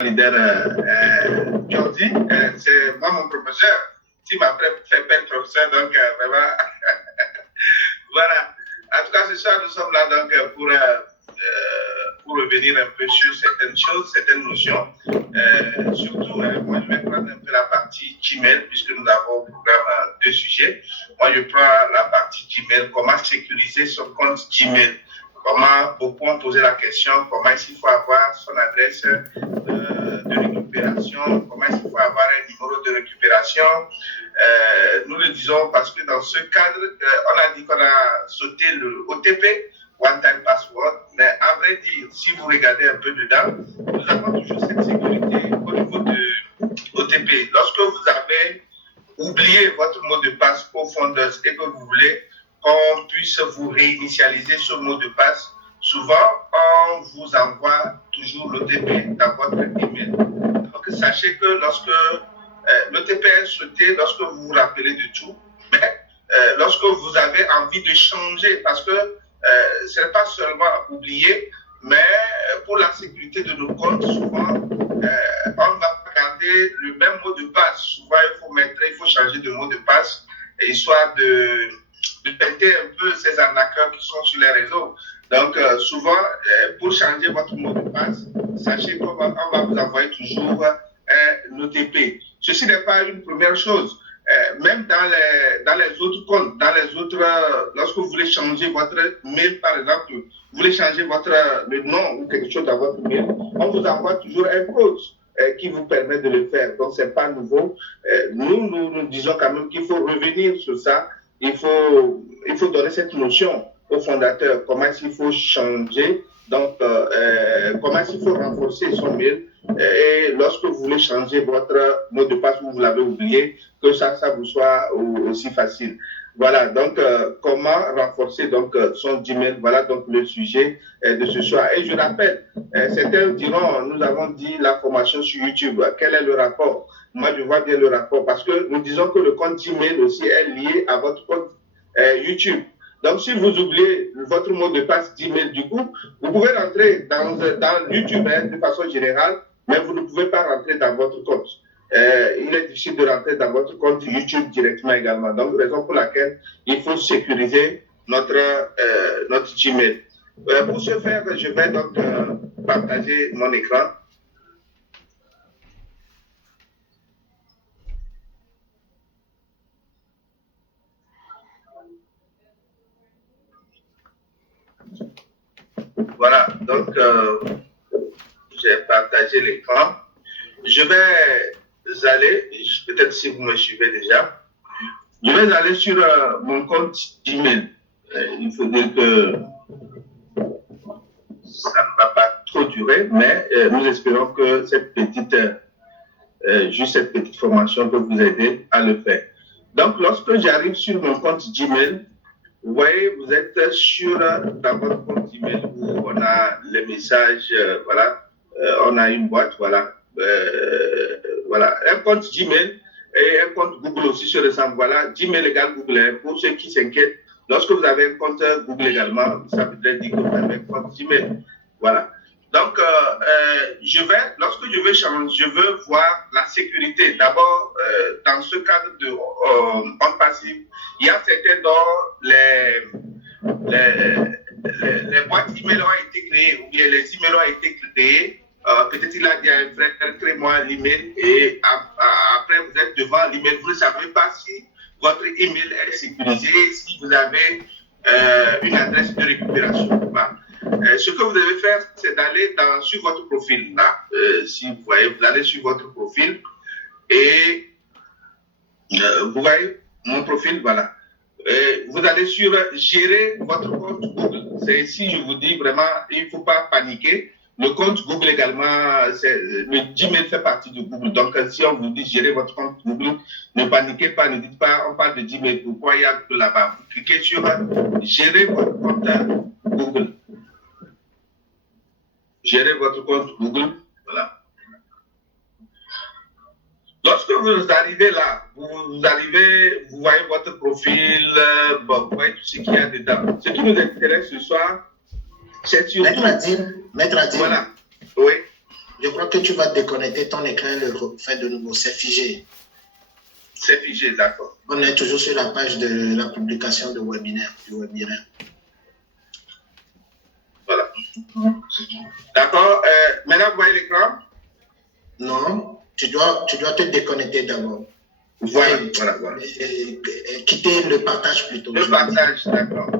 leader Jordi, c'est moi mon professeur qui m'a fait peine professeur, donc vraiment, voilà. En tout cas, ce soir, nous sommes là donc pour revenir un peu sur certaines choses, certaines notions. Surtout, moi, je vais prendre un peu la partie Gmail, puisque nous avons au programme deux sujets. Moi, je prends la partie Gmail, comment sécuriser son compte Gmail. Comment beaucoup ont posé la question, comment est-ce qu'il faut avoir son adresse de récupération, comment est-ce qu'il faut avoir un numéro de récupération. Nous le disons parce que dans ce cadre, on a dit qu'on a sauté le OTP, One Time Password, mais à vrai dire, si vous regardez un peu dedans, nous avons toujours cette sécurité au niveau de OTP. Lorsque vous avez oublié votre mot de passe profondeur et que vous voulez qu'on puisse vous réinitialiser ce mot de passe, souvent, on vous envoie toujours l'OTP dans votre email. Donc, sachez que lorsque l'OTP est sauté, lorsque vous vous rappelez de tout, mais lorsque vous avez envie de changer, parce que ce n'est pas seulement oublier, mais pour la sécurité de nos comptes, souvent, on va garder le même mot de passe. Souvent, il faut changer de mot de passe, histoire de péter un peu ces arnaqueurs qui sont sur les réseaux. Donc, souvent, pour changer votre mot de passe, sachez qu'on va vous envoyer toujours un OTP. Ceci n'est pas une première chose. Même dans les autres comptes, lorsque vous voulez changer votre mail, par exemple, vous voulez changer le nom ou quelque chose dans votre mail, on vous envoie toujours un code qui vous permet de le faire. Donc, ce n'est pas nouveau. Nous disons quand même qu'il faut revenir sur ça. Il faut donner cette notion au fondateur, comment est-ce qu'il faut changer, donc comment est-ce qu'il faut renforcer son mail, et lorsque vous voulez changer votre mot de passe ou vous l'avez oublié, que ça vous soit aussi facile. Voilà, donc comment renforcer donc son Gmail, voilà donc le sujet de ce soir. Et je rappelle, certains diront, nous avons dit la formation sur YouTube, quel est le rapport? Moi, je vois bien le rapport parce que nous disons que le compte Gmail aussi est lié à votre compte YouTube. Donc, si vous oubliez votre mot de passe Gmail du coup, vous pouvez rentrer dans YouTube de façon générale, mais vous ne pouvez pas rentrer dans votre compte. Il est difficile de rentrer dans votre compte YouTube directement également. Donc, raison pour laquelle il faut sécuriser notre Gmail. Pour ce faire, je vais donc partager mon écran. Voilà, donc j'ai partagé l'écran. Je vais aller, peut-être si vous me suivez déjà, je vais aller sur mon compte Gmail. Il faut dire que ça ne va pas trop durer, mais nous espérons que juste cette petite formation peut vous aider à le faire. Donc, lorsque j'arrive sur mon compte Gmail, vous voyez, vous êtes dans votre compte email où on a les messages, voilà, on a une boîte, voilà, voilà, un compte Gmail et un compte Google aussi se ressemble, voilà, Gmail égale Google, hein, pour ceux qui s'inquiètent, lorsque vous avez un compte Google également, ça voudrait dire que vous avez un compte Gmail, voilà. Donc, lorsque je veux changer, je veux voir la sécurité. D'abord, dans ce cadre de on passive, il y a certains dont les boîtes email ont été créées, ou bien les emails ont été créés. Peut-être il a dit à un frère, crée-moi l'email, et après vous êtes devant l'email, vous ne savez pas si votre email est sécurisé, si vous avez une adresse de récupération. Voilà. Ce que vous devez faire, c'est d'aller sur votre profil. Là, si vous voyez, vous allez sur votre profil et vous voyez mon profil, voilà. Vous allez sur gérer votre compte Google. C'est ici, je vous dis vraiment, il ne faut pas paniquer. Le compte Google également, le Gmail fait partie de Google. Donc, si on vous dit gérer votre compte Google, ne paniquez pas, ne dites pas, on parle de Gmail, pourquoi il y a Google là-bas? Vous cliquez sur gérer votre compte Google. Gérer votre compte Google, voilà. Lorsque vous arrivez là, vous voyez votre profil, vous voyez tout ce qu'il y a dedans. Ce qui nous intéresse ce soir, c'est surtout... Maître Adil. Voilà, oui. Je crois que tu vas déconnecter ton écran et le refaire de nouveau. C'est figé. C'est figé, d'accord. On est toujours sur la page de la publication du webinaire. Voilà. D'accord. Maintenant, vous voyez l'écran? Non, tu dois te déconnecter d'abord. Voilà. Quitter le partage plutôt. Le partage, d'accord.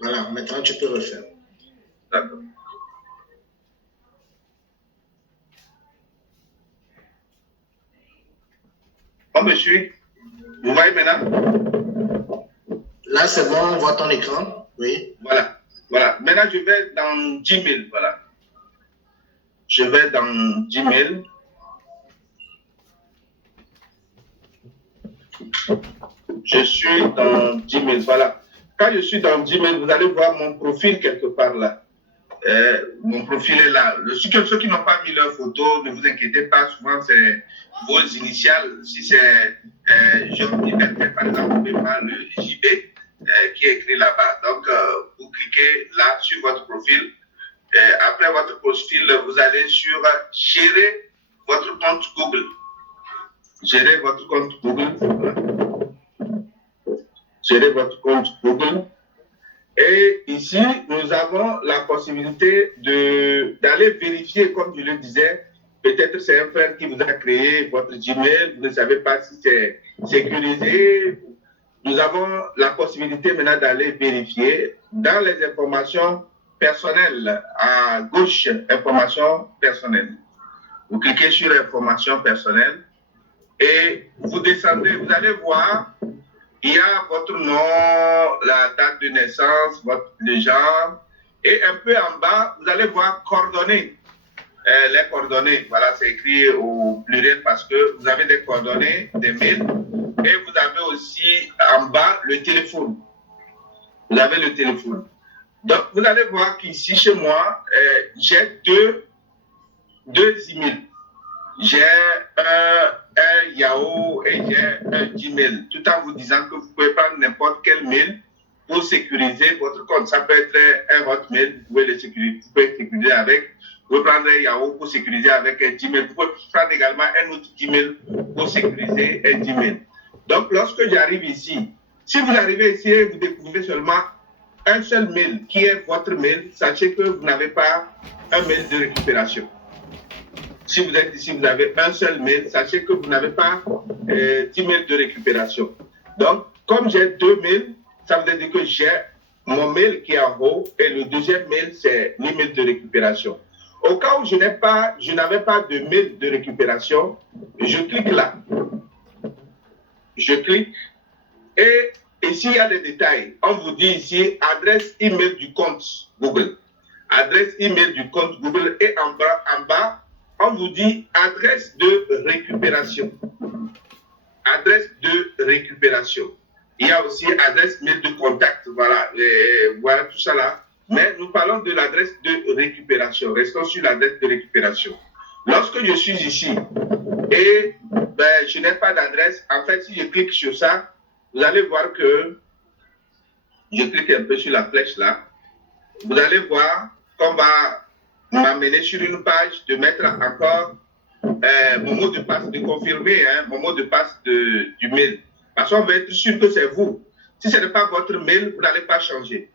Voilà, maintenant tu peux refaire. D'accord. On me suit? Vous voyez maintenant? Là, c'est bon, on voit ton écran. Oui. Voilà. Maintenant, je vais dans Gmail. Voilà. Je vais dans Gmail. Je suis dans Gmail. Voilà. Quand je suis dans Gmail, vous allez voir mon profil quelque part là. Mon profil est là. Ceux qui n'ont pas mis leur photo, ne vous inquiétez pas. Souvent, c'est vos initiales. Si c'est Jean Liberté, par exemple, vous pouvez voir le JB qui est écrit là-bas. Donc, vous cliquez là sur votre profil. Après votre profil, vous allez sur gérer votre compte Google. Gérer votre compte Google. Voilà. Gérer votre compte Google. Et ici, nous avons la possibilité d'aller vérifier, comme je le disais, peut-être c'est un frère qui vous a créé votre Gmail, vous ne savez pas si c'est sécurisé. Nous avons la possibilité maintenant d'aller vérifier dans les informations personnelles, à gauche, informations personnelles. Vous cliquez sur informations personnelles et vous descendez, vous allez voir. Il y a votre nom, la date de naissance, le genre. Et un peu en bas, vous allez voir coordonnées. Les coordonnées, voilà, c'est écrit au pluriel parce que vous avez des coordonnées, des mails. Et vous avez aussi en bas le téléphone. Vous avez le téléphone. Donc, vous allez voir qu'ici, chez moi, j'ai deux emails. J'ai un Yahoo et j'ai un Gmail, tout en vous disant que vous pouvez prendre n'importe quel mail pour sécuriser votre compte. Ça peut être un Hotmail, vous pouvez le sécuriser avec. Vous pouvez prendre un Yahoo pour sécuriser avec un Gmail. Vous pouvez prendre également un autre Gmail pour sécuriser un Gmail. Donc, lorsque j'arrive ici, si vous arrivez ici et vous découvrez seulement un seul mail qui est votre mail, sachez que vous n'avez pas un mail de récupération. Si vous êtes ici, vous avez un seul mail, sachez que vous n'avez pas 10 mails de récupération. Donc, comme j'ai deux mails, ça veut dire que j'ai mon mail qui est en haut et le deuxième mail, c'est l'email de récupération. Au cas où je n'avais pas de mail de récupération, je clique là. Je clique et ici, il y a des détails. On vous dit ici, adresse email du compte Google. Adresse email du compte Google et en bas, on vous dit adresse de récupération. Adresse de récupération. Il y a aussi adresse mail de contact. Voilà, voilà tout ça là. Mais nous parlons de l'adresse de récupération. Restons sur l'adresse de récupération. Lorsque je suis ici et je n'ai pas d'adresse, en fait, si je clique sur ça, vous allez voir que je clique un peu sur la flèche là. Vous allez voir qu'on va m'amener sur une page de mettre encore mon mot de passe, de confirmer mon mot de passe du mail. Parce qu'on va être sûr que c'est vous. Si ce n'est pas votre mail, vous n'allez pas changer.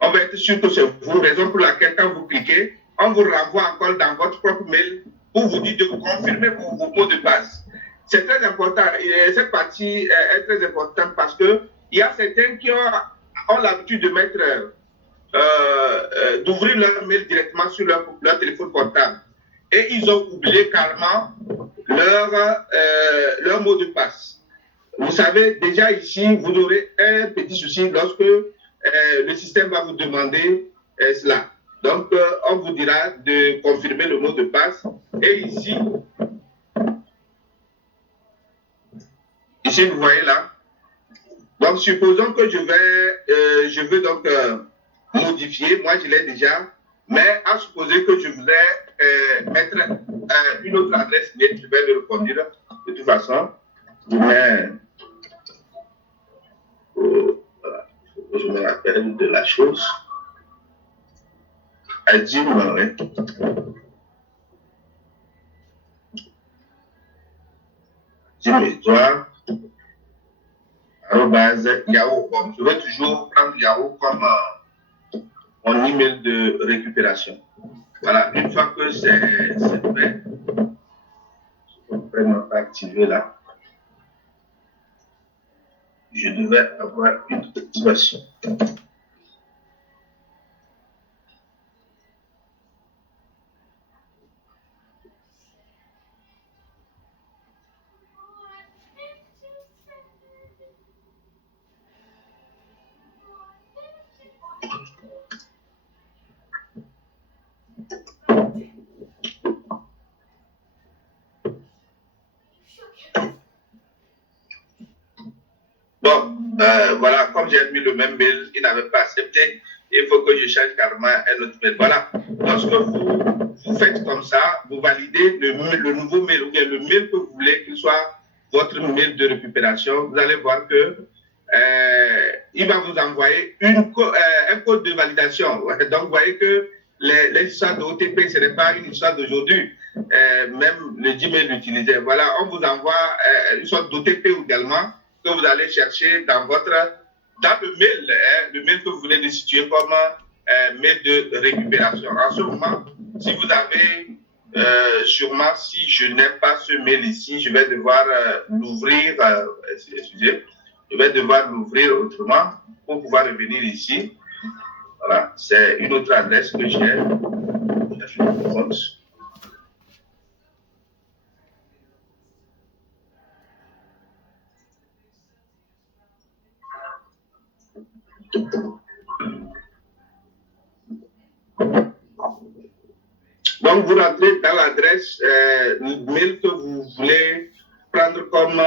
On va être sûr que c'est vous, raison pour laquelle quand vous cliquez, on vous renvoie encore dans votre propre mail pour vous dire de confirmer vos mots de passe. C'est très important. Et cette partie est très importante parce qu'il y a certains qui ont l'habitude de mettre d'ouvrir leur mail directement sur leur téléphone portable. Et ils ont oublié carrément leur mot de passe. Vous savez, déjà ici, vous aurez un petit souci lorsque le système va vous demander cela. Donc, on vous dira de confirmer le mot de passe. Et ici, vous voyez là. Donc, supposons que je veux donc modifier, moi je l'ai déjà, mais à supposer que je voulais mettre une autre adresse mail, je vais le reconduire de toute façon. Mais voilà, je me rappelle de la chose. Jim, Edouard, @yahoo.com. Je vais toujours prendre Yahoo comme mon email de récupération. Voilà, une fois que c'est fait, je ne peux pas activer là. Je devais avoir une activation. Bon, voilà, comme j'ai mis le même mail, il n'avait pas accepté. Il faut que je change carrément un autre mail. Voilà. Lorsque vous faites comme ça, vous validez le nouveau mail ou bien le mail que vous voulez qu'il soit votre mail de récupération. Vous allez voir que il va vous envoyer un code de validation. Donc, vous voyez que les histoires de OTP, ce n'est pas une histoire d'aujourd'hui. Même le Gmail l'utilisait. Voilà, on vous envoie une sorte d'OTP également que vous allez chercher dans le mail que vous venez de situer comme mail de récupération. En ce moment, si vous avez, sûrement, si je n'ai pas ce mail ici, je vais devoir l'ouvrir, excusez, je vais devoir l'ouvrir autrement pour pouvoir revenir ici. Voilà, c'est une autre adresse que j'ai. Je vous montre. Donc, vous rentrez dans l'adresse mail que vous voulez prendre comme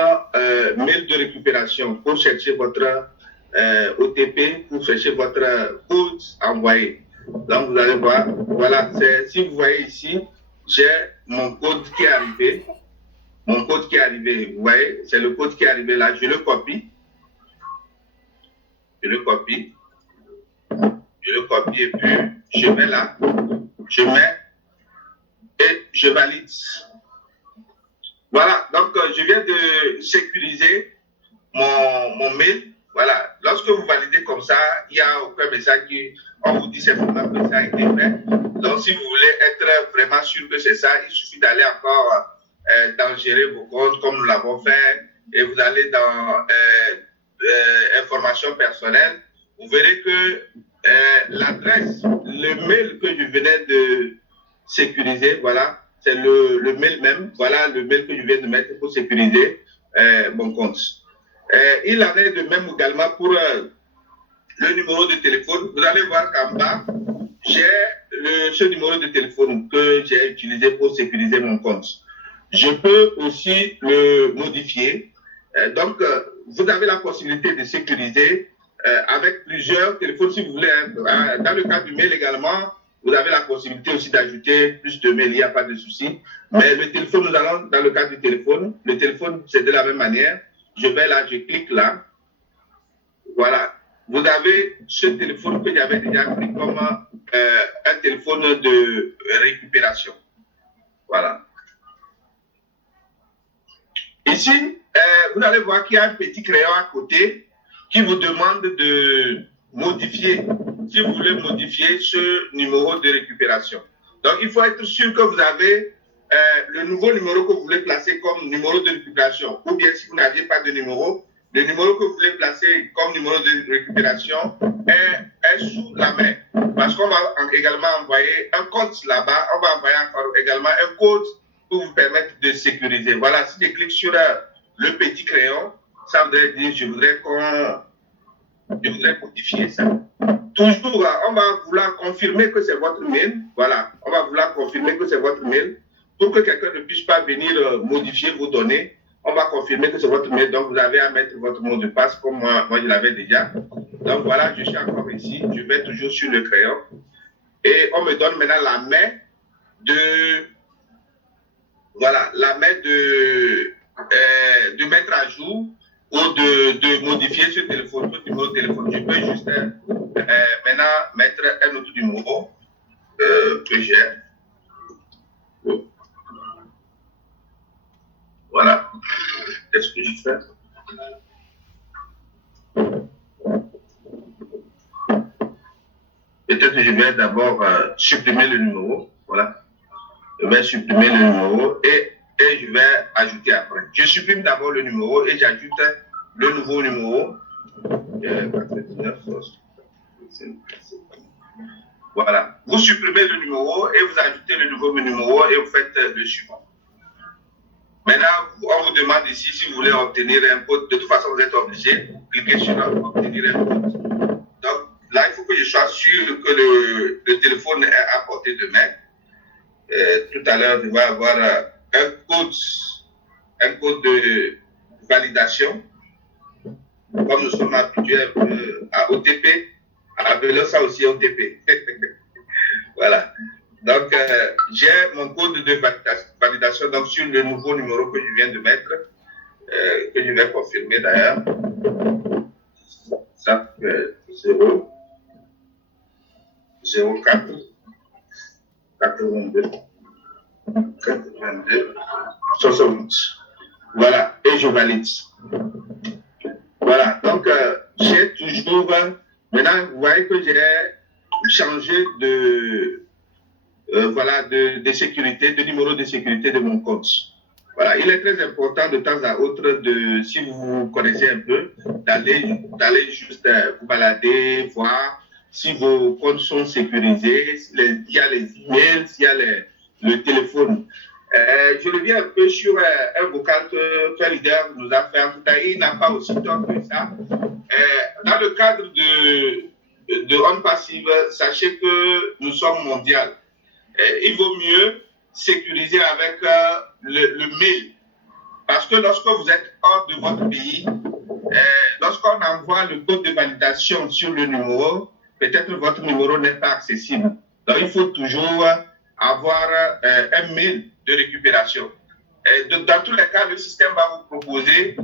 mail de récupération pour chercher votre OTP, pour chercher votre code envoyé. Donc, vous allez voir, voilà, si vous voyez ici, j'ai mon code qui est arrivé. Mon code qui est arrivé, vous voyez, c'est le code qui est arrivé là. Je le copie. Je le copie. Je le copie et puis je mets là. Je mets et je valide. Voilà, donc je viens de sécuriser mon mail. Voilà, lorsque vous validez comme ça, il n'y a aucun message on vous dit simplement que ça a été fait. Donc, si vous voulez être vraiment sûr que c'est ça, il suffit d'aller encore dans gérer vos comptes comme nous l'avons fait et vous allez dans informations personnelles. Vous verrez que l'adresse, le mail que je venais de sécuriser, voilà, c'est le mail même. Voilà le mail que je viens de mettre pour sécuriser mon compte. Il en est de même également pour le numéro de téléphone. Vous allez voir qu'en bas, j'ai ce numéro de téléphone que j'ai utilisé pour sécuriser mon compte. Je peux aussi le modifier. Donc, vous avez la possibilité de sécuriser avec plusieurs téléphones si vous voulez. Dans le cas du mail également, vous avez la possibilité aussi d'ajouter plus de mails, il n'y a pas de souci. Mais le téléphone, nous allons dans le cas du téléphone. Le téléphone, c'est de la même manière. Je vais là, je clique là. Voilà. Vous avez ce téléphone que j'avais déjà pris comme un téléphone de récupération. Voilà. Ici, vous allez voir qu'il y a un petit crayon à côté qui vous demande de modifier, si vous voulez modifier ce numéro de récupération. Donc, il faut être sûr que vous avez le nouveau numéro que vous voulez placer comme numéro de récupération. Ou bien, si vous n'aviez pas de numéro, le numéro que vous voulez placer comme numéro de récupération est sous la main. Parce qu'on va également envoyer un code là-bas. On va envoyer encore également un code pour vous permettre de sécuriser. Voilà, si je clique sur le petit crayon, ça voudrait dire je voudrais modifier ça. Toujours, on va vouloir confirmer que c'est votre mail. Voilà, on va vouloir confirmer que c'est votre mail pour que quelqu'un ne puisse pas venir modifier vos données. On va confirmer que c'est votre mail, donc vous avez à mettre votre mot de passe comme moi je l'avais déjà. Donc voilà, je suis encore ici, je vais toujours sur le crayon et on me donne maintenant la main de, voilà, la main de mettre à jour ou de modifier ce téléphone, ce numéro de téléphone. Je peux juste maintenant mettre un autre numéro que j'ai. Voilà. que je fais? Peut-être que je vais d'abord supprimer le numéro. Voilà. Je vais supprimer le numéro et je vais ajouter après. Je supprime d'abord le numéro et j'ajoute le nouveau numéro. 99, voilà. Vous supprimez le numéro et vous ajoutez le nouveau numéro et vous faites le suivant. Maintenant, on vous demande ici si vous voulez obtenir un code. De toute façon, vous êtes obligé de cliquer sur obtenir un code. Donc là, il faut que je sois sûr que le téléphone est à portée de main. Tout à l'heure, je vais avoir un code de validation. Comme nous sommes habitués à OTP, appelons ça aussi OTP. Voilà. Donc, j'ai mon code de validation donc, sur le nouveau numéro que je viens de mettre, que je vais confirmer d'ailleurs. Ça fait 0, 04, 82, 82, 60. Voilà, et je valide. Voilà, donc j'ai toujours. Maintenant, vous voyez que j'ai changé de sécurité, de numéro de sécurité de mon compte. Voilà, il est très important de temps à autre, si vous connaissez un peu, d'aller juste vous balader, voir si vos comptes sont sécurisés, s'il y a les emails, s'il y a le téléphone. Je reviens un peu sur un vocal que Leader nous a fait en tout cas. Il n'a pas aussi tort que ça. Dans le cadre de On Passive, sachez que nous sommes mondiaux. Il vaut mieux sécuriser avec le mail. Parce que lorsque vous êtes hors de votre pays, lorsqu'on envoie le code de validation sur le numéro, peut-être votre numéro n'est pas accessible. Donc, il faut toujours avoir un mail de récupération. Dans tous les cas, le système va vous proposer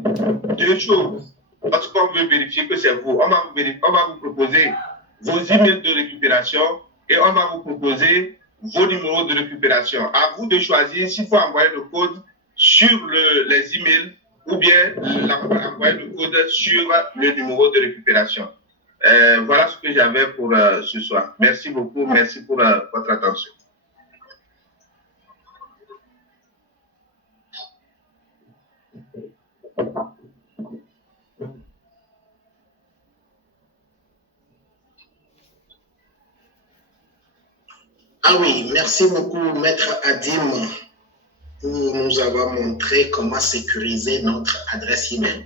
deux choses. Lorsqu'on veut vérifier que c'est vous, on va vous proposer vos emails de récupération et on va vous proposer vos numéros de récupération. À vous de choisir s'il faut envoyer le code sur les emails ou bien envoyer le code sur le numéro de récupération. Voilà ce que j'avais pour ce soir. Merci beaucoup. Merci pour votre attention. Ah oui, merci beaucoup, Maître Adim, pour nous avoir montré comment sécuriser notre adresse email.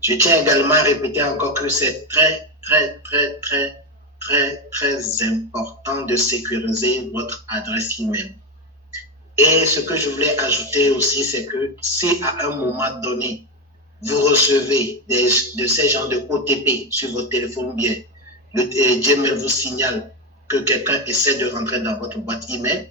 Je tiens également à répéter encore que c'est très important de sécuriser votre adresse email. Et ce que je voulais ajouter aussi, c'est que si à un moment donné, vous recevez de ces genres de OTP sur votre téléphone, bien, le Gmail vous signale que quelqu'un essaie de rentrer dans votre boîte email,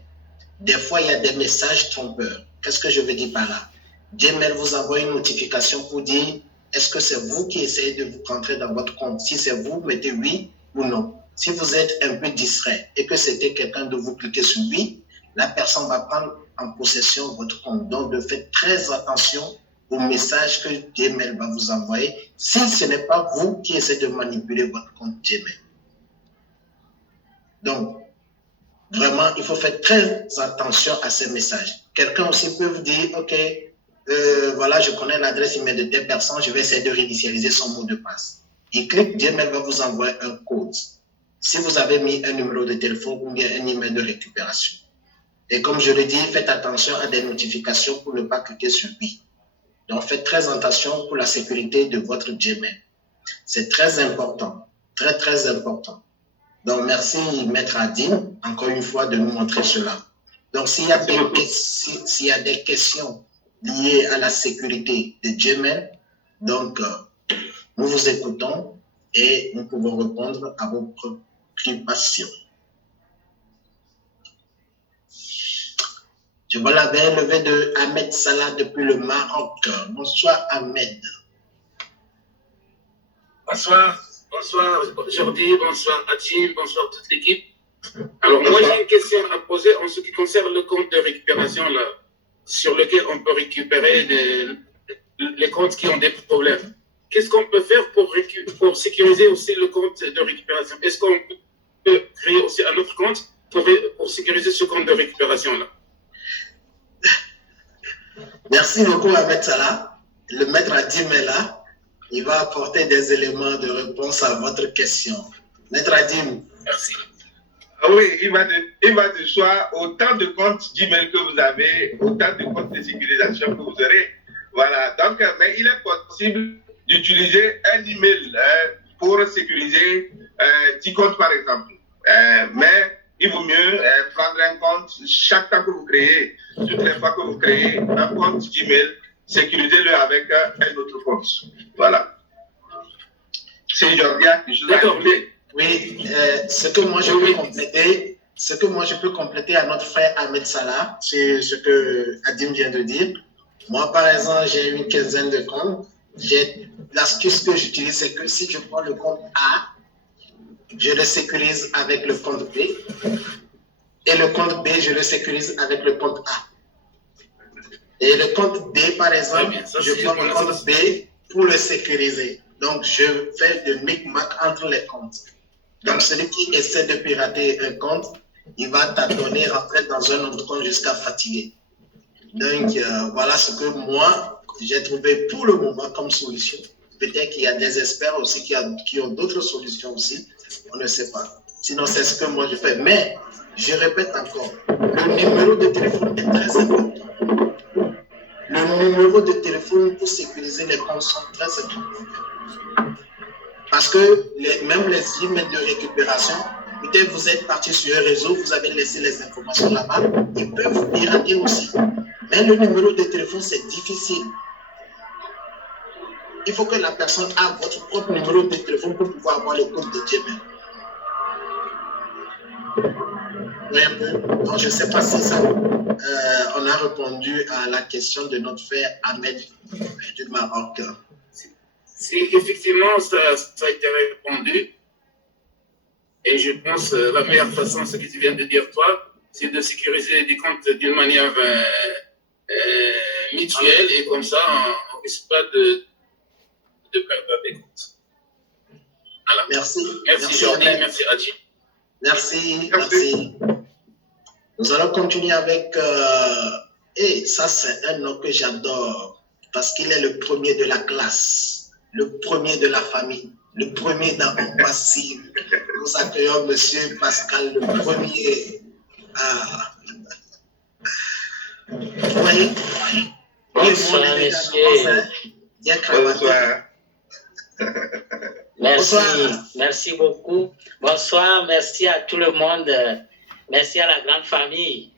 des fois, il y a des messages trompeurs. Qu'est-ce que je veux dire par là? Gmail vous envoie une notification pour dire est-ce que c'est vous qui essayez de vous rentrer dans votre compte? Si c'est vous, mettez oui ou non. Si vous êtes un peu distrait et que c'était quelqu'un de vous cliquer sur oui, la personne va prendre en possession votre compte. Donc, faites très attention aux messages que Gmail va vous envoyer si ce n'est pas vous qui essayez de manipuler votre compte Gmail. Donc, vraiment, il faut faire très attention à ces messages. Quelqu'un aussi peut vous dire, OK, voilà, je connais l'adresse email de telle personne, je vais essayer de réinitialiser son mot de passe. Il clique, Gmail va vous envoyer un code. Si vous avez mis un numéro de téléphone ou bien un email de récupération. Et comme je l'ai dit, faites attention à des notifications pour ne pas cliquer sur oui. Donc, faites très attention pour la sécurité de votre Gmail. C'est très important, très important. Donc, merci, Maître Adim, encore une fois, de nous montrer cela. Donc, s'il y a des questions liées à la sécurité de Gmail, donc, nous vous écoutons et nous pouvons répondre à vos préoccupations. Je vois la main levée de Ahmed Salah depuis le Maroc. Bonsoir, Ahmed. Bonsoir Jordi, bonsoir Adim, bonsoir toute l'équipe. Alors moi j'ai une question à poser en ce qui concerne le compte de récupération là, sur lequel on peut récupérer les comptes qui ont des problèmes. Qu'est-ce qu'on peut faire pour sécuriser aussi le compte de récupération? Est-ce qu'on peut créer aussi un autre compte pour sécuriser ce compte de récupération-là? Merci beaucoup, Ahmed Salah. Le maître Adim est là. Il va apporter des éléments de réponse à votre question. Maître Adim. Merci. Ah oui, il va de soi, autant de comptes Gmail que vous avez, autant de comptes de sécurisation que vous aurez. Voilà. Donc, mais il est possible d'utiliser un email pour sécuriser 10 comptes, par exemple. Mais il vaut mieux prendre un compte chaque temps que vous créez, toutes les fois que vous créez un compte Gmail, sécurisez-le avec un autre compte. Voilà. C'est Jordi qui je D'accord, mais... Oui, ce que moi je peux compléter à notre frère Ahmed Salah, c'est ce que Adim vient de dire. Moi, par exemple, j'ai une quinzaine de comptes. L'astuce que j'utilise, c'est que si je prends le compte A, je le sécurise avec le compte B. Et le compte B, je le sécurise avec le compte A. Et le compte D, par exemple, je prends le compte B pour le sécuriser. Donc, je fais de micmac entre les comptes. Donc, celui qui essaie de pirater un compte, il va tâtonner, rentrer dans un autre compte jusqu'à fatiguer. Donc, voilà ce que moi, j'ai trouvé pour le moment comme solution. Peut-être qu'il y a des experts aussi qui ont d'autres solutions aussi. On ne sait pas. Sinon, c'est ce que moi je fais. Mais, je répète encore, le numéro de téléphone est très important. Le numéro de téléphone pour sécuriser les comptes sont très importants. Parce que même les emails de récupération, peut-être vous êtes parti sur un réseau, vous avez laissé les informations là-bas, ils peuvent vous pirater aussi. Mais le numéro de téléphone, c'est difficile. Il faut que la personne ait votre propre numéro de téléphone pour pouvoir avoir le code de Gmail. Oui, un peu. Donc, je ne sais pas si ça, on a répondu à la question de notre frère Ahmed du Maroc. Si effectivement ça a été répondu, et je pense la meilleure façon, ce que tu viens de dire toi, c'est de sécuriser des comptes d'une manière mutuelle et comme ça, on ne risque pas de perdre des comptes. Voilà. Merci. Merci Jordi, merci Adji. Merci. Nous allons continuer avec... et ça, c'est un nom que j'adore parce qu'il est le premier de la classe, le premier de la famille, le premier dans mon passif. Nous accueillons M. Pascal, le premier. Vous voyez? Bonsoir, monsieur. Bien cravaté. Merci beaucoup. Bonsoir, merci à tout le monde. Merci à la grande famille.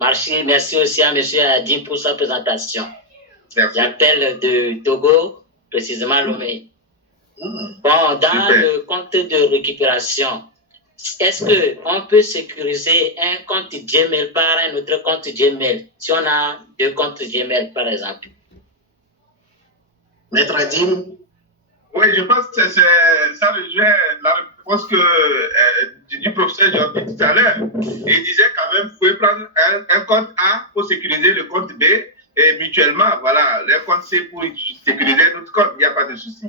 Merci aussi à M. Adim pour sa présentation. J'appelle de Togo, précisément Lomé. Bon, dans le compte de récupération, est-ce qu'on peut sécuriser un compte Gmail par un autre compte Gmail, si on a deux comptes Gmail, par exemple? Maître Adim? Oui, je pense que ça rejoint la réponse du professeur Jordi tout à l'heure. Il disait quand même, vous pouvez prendre un compte A pour sécuriser le compte B et mutuellement, voilà, le compte C pour sécuriser notre compte, il n'y a pas de souci.